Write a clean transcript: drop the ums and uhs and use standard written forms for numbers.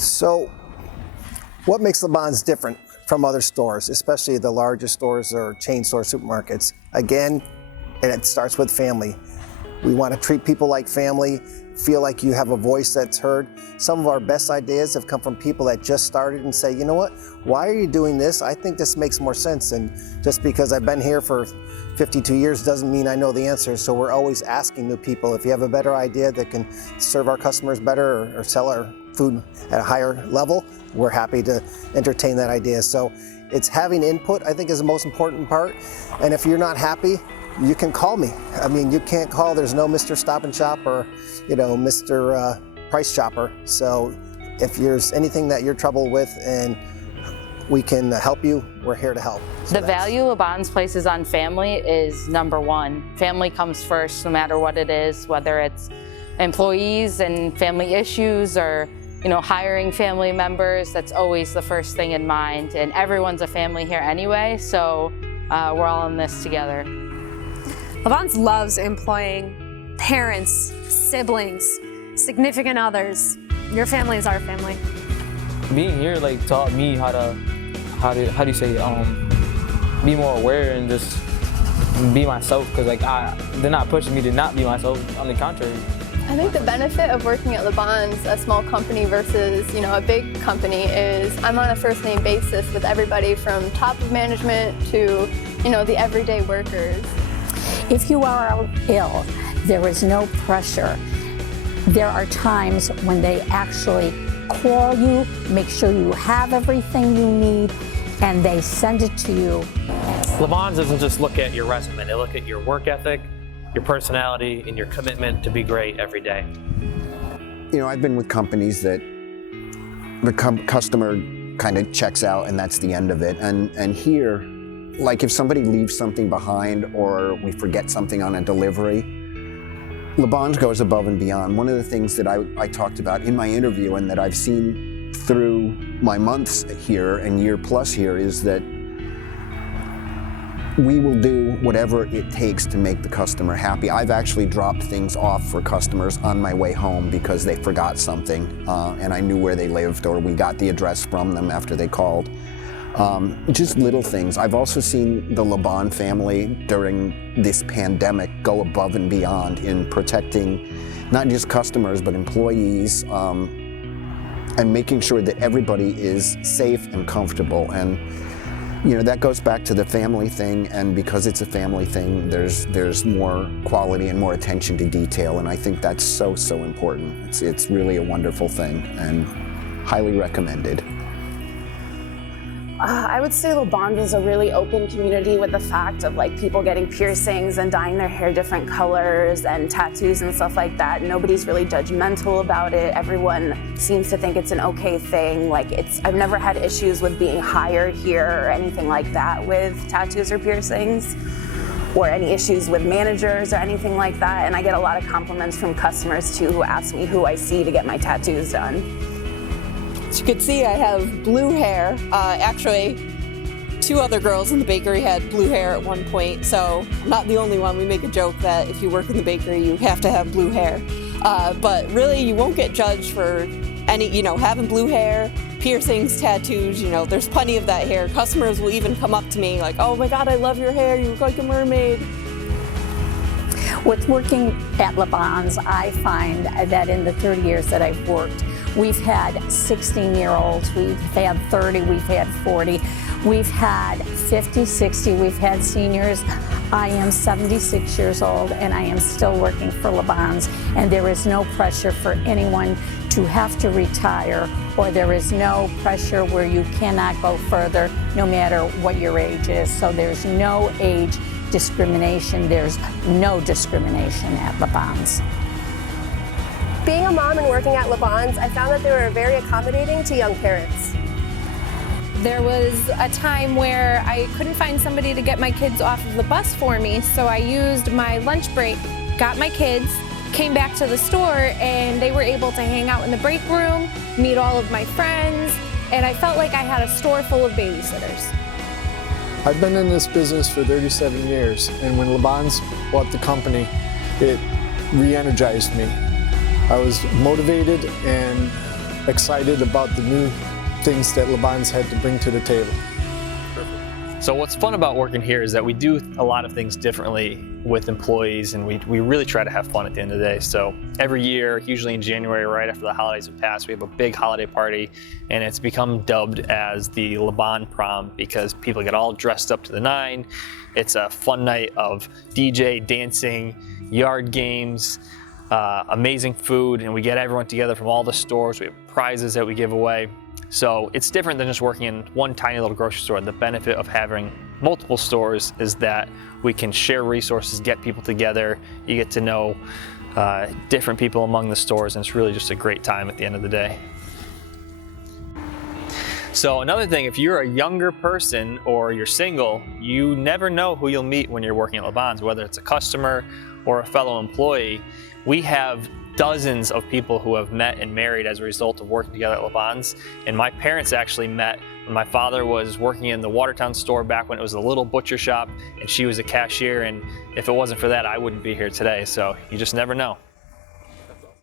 So, what makes LaBonne's different from other stores, especially the larger stores or chain store supermarkets? Again, and it starts with family. We want to treat people like family, feel like you have a voice that's heard. Some of our best ideas have come from people that just started and say, you know what, why are you doing this? I think this makes more sense. And just because I've been here for 52 years doesn't mean I know the answer. So we're always asking new people, if you have a better idea that can serve our customers better or sell our food at a higher level, we're happy to entertain that idea. So it's having input, I think, is the most important part. And if you're not happy, you can call me. I mean, you can't call, there's no Mr. Stop and Shop or, Mr. Price Chopper. So if there's anything that you're troubled with and we can help you, we're here to help. So the value LaBonne's places on family is number one. Family comes first, no matter what it is, whether it's employees and family issues or hiring family members. That's always the first thing in mind. And everyone's a family here anyway, so we're all in this together. LaBonne's loves employing parents, siblings, significant others. Your family is our family. Being here taught me how do you say be more aware and just be myself, because they're not pushing me to not be myself. On the contrary. I think the benefit of working at LaBonne's, a small company versus a big company, is I'm on a first name basis with everybody from top of management to the everyday workers. If you are ill, there is no pressure. There are times when they actually call you, make sure you have everything you need, and they send it to you. LaBonne's doesn't just look at your resume, they look at your work ethic, your personality, and your commitment to be great every day. I've been with companies that the customer kind of checks out and that's the end of it. And here, if somebody leaves something behind or we forget something on a delivery, LaBonne's goes above and beyond. One of the things that I talked about in my interview and that I've seen through my months here and year plus here is that we will do whatever it takes to make the customer happy. I've actually dropped things off for customers on my way home because they forgot something and I knew where they lived, or we got the address from them after they called. Just little things. I've also seen the LaBonne family during this pandemic go above and beyond in protecting not just customers but employees and making sure that everybody is safe and comfortable. And that goes back to the family thing, and because it's a family thing, there's more quality and more attention to detail, and I think that's so important. It's really a wonderful thing and highly recommended. I would say LaBonne's is a really open community with the fact of people getting piercings and dyeing their hair different colors and tattoos and stuff like that. Nobody's really judgmental about it. Everyone seems to think it's an okay thing. I've never had issues with being hired here or anything like that with tattoos or piercings, or any issues with managers or anything like that. And I get a lot of compliments from customers too who ask me who I see to get my tattoos done. As you can see, I have blue hair. Actually, 2 other girls in the bakery had blue hair at one point, so I'm not the only one. We make a joke that if you work in the bakery, you have to have blue hair. But really, you won't get judged for any, having blue hair, piercings, tattoos, there's plenty of that here. Customers will even come up to me like, oh my God, I love your hair, you look like a mermaid. With working at LaBonne's, I find that in the 30 years that I've worked, we've had 16-year-olds, we've had 30, we've had 40, we've had 50, 60, we've had seniors. I am 76 years old and I am still working for LaBonne's, and there is no pressure for anyone to have to retire, or there is no pressure where you cannot go further no matter what your age is. So there's no age discrimination, there's no discrimination at LaBonne's. Being a mom and working at LaBonne's, I found that they were very accommodating to young parents. There was a time where I couldn't find somebody to get my kids off of the bus for me, so I used my lunch break, got my kids, came back to the store, and they were able to hang out in the break room, meet all of my friends, and I felt like I had a store full of babysitters. I've been in this business for 37 years, and when LaBonne's bought the company, it re-energized me. I was motivated and excited about the new things that LaBonne's had to bring to the table. So what's fun about working here is that we do a lot of things differently with employees, and we really try to have fun at the end of the day. So every year, usually in January, right after the holidays have passed, we have a big holiday party, and it's become dubbed as the LaBonne prom because people get all dressed up to the nine. It's a fun night of DJ, dancing, yard games, amazing food, and we get everyone together from all the stores. We have prizes that we give away. So it's different than just working in one tiny little grocery store. The benefit of having multiple stores is that we can share resources, get people together. You get to know different people among the stores, and it's really just a great time at the end of the day. So another thing, if you're a younger person or you're single, you never know who you'll meet when you're working at LaBonne's, whether it's a customer or a fellow employee. We have dozens of people who have met and married as a result of working together at LaBonne's. And my parents actually met when my father was working in the Watertown store back when it was a little butcher shop, and she was a cashier. And if it wasn't for that, I wouldn't be here today. So you just never know.